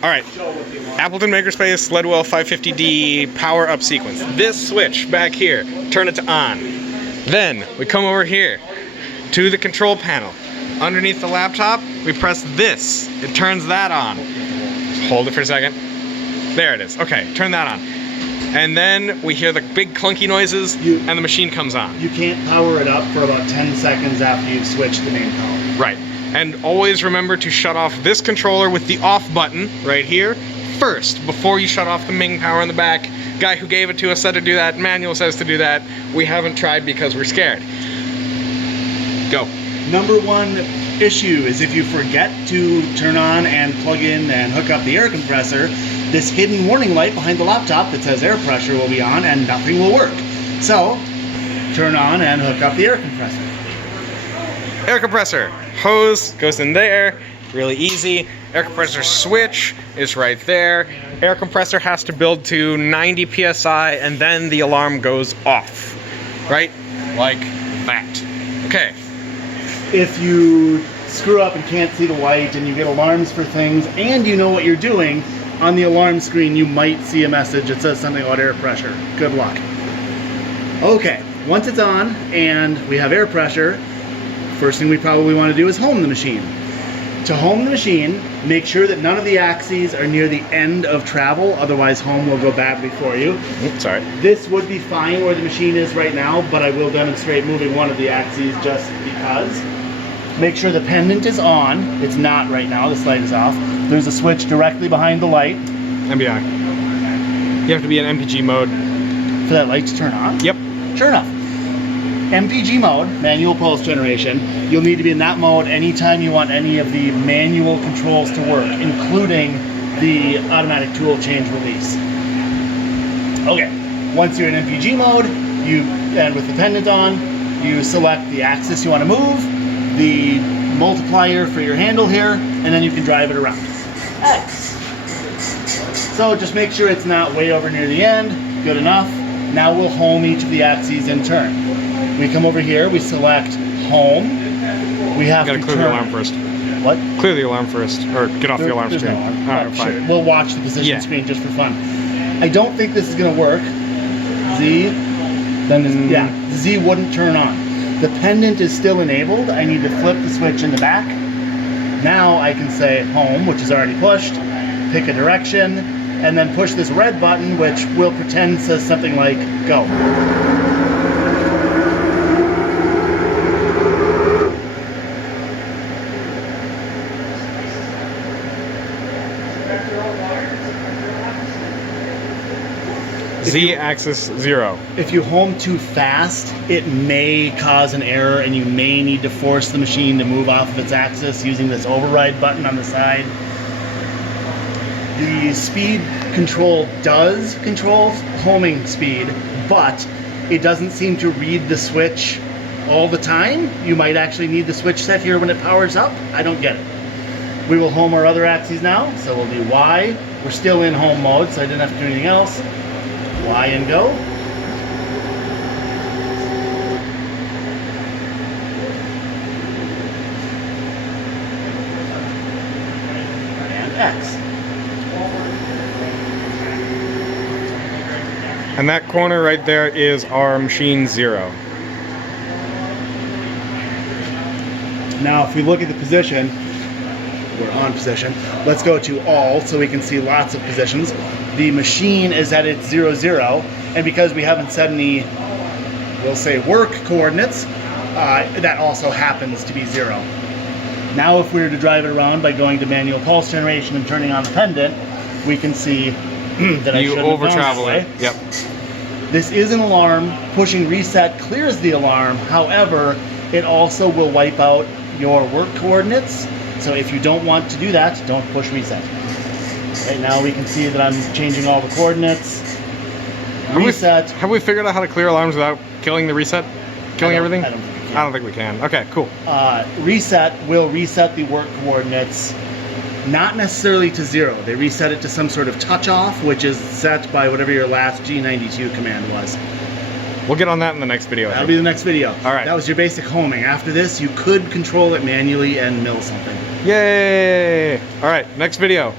All right, Appleton Makerspace Leadwell 550D power up sequence. This switch back here, turn it to on. Then we come over here to the control panel. Underneath the laptop, we press this. It turns that on. Just hold it for a second. There it is. Okay, turn that on. And then we hear the big clunky noises and the machine comes on. You can't power it up for about 10 seconds after you've switched the main power. Right. And always remember to shut off this controller with the off button right here first before you shut off the Ming power in the back. Guy who gave it to us said to do that. Manual says to do that. We haven't tried because we're scared. Go. Number one issue is if you forget to turn on and plug in and hook up the air compressor, this hidden warning light behind the laptop that says air pressure will be on and nothing will work. So, turn on and hook up the air compressor. Air compressor. Hose goes in there. Really easy. Air compressor switch is right there. Air compressor has to build to 90 psi and then the alarm goes off. Right? Like that. Okay. If you screw up and can't see the light and you get alarms for things and you know what you're doing, on the alarm screen you might see a message that says something about air pressure. Good luck. Okay, once it's on and we have air pressure, first thing we probably want to do is home the machine. To home the machine, make sure that none of the axes are near the end of travel, otherwise home will go badly for you. Oops, sorry. This would be fine where the machine is right now, but I will demonstrate moving one of the axes just because. Make sure the pendant is on. It's not right now, this light is off. There's a switch directly behind the light. MBI. You have to be in MPG mode. For that light to turn on? Yep. Sure enough. MPG mode, manual pulse generation, you'll need to be in that mode anytime you want any of the manual controls to work, including the automatic tool change release. Okay, once you're in MPG mode, and with the pendant on, you select the axis you want to move, the multiplier for your handle here, and then you can drive it around. X. So just make sure it's not way over near the end. Good enough. Now we'll home each of the axes in turn. We come over here, we select home. We have to clear the alarm first. What? Clear the alarm first, or get off the alarm There's screen. no alarm. All right, fine. Sure. We'll watch the position screen just for fun. I don't think this is going to work. Z. Then this, yeah, Z wouldn't turn on. The pendant is still enabled. I need to flip the switch in the back. Now I can say home, which is already pushed, pick a direction, and then push this red button, which will pretend says something like go. Z-axis 0. If you home too fast, it may cause an error and you may need to force the machine to move off of its axis using this override button on the side. The speed control does control homing speed, but it doesn't seem to read the switch all the time. You might actually need the switch set here when it powers up. I don't get it. We will home our other axes now, so we'll do Y. We're still in home mode, so I didn't have to do anything else. Y and go. And X. And that corner right there is our machine 0. Now if we look at the position, we're on position. Let's go to all so we can see lots of positions. The machine is at its 0, 0, and because we haven't set any, we'll say work coordinates, that also happens to be 0. Now if we were to drive it around by going to manual pulse generation and turning on the pendant, we can see that I shouldn't have gone over-travel this it. way. Yep. This is an alarm. Pushing reset clears the alarm. However, it also will wipe out your work coordinates. So if you don't want to do that, don't push reset. Right now we can see that I'm changing all the coordinates. Reset. Have we figured out how to clear alarms without killing the reset? Killing everything? I don't think we can. I don't think we can. Okay, cool. Reset will reset the work coordinates, not necessarily to 0. They reset it to some sort of touch off, which is set by whatever your last G92 command was. We'll get on that in the next video. That'll be the next video. All right. That was your basic homing. After this, you could control it manually and mill something. Yay! All right, next video.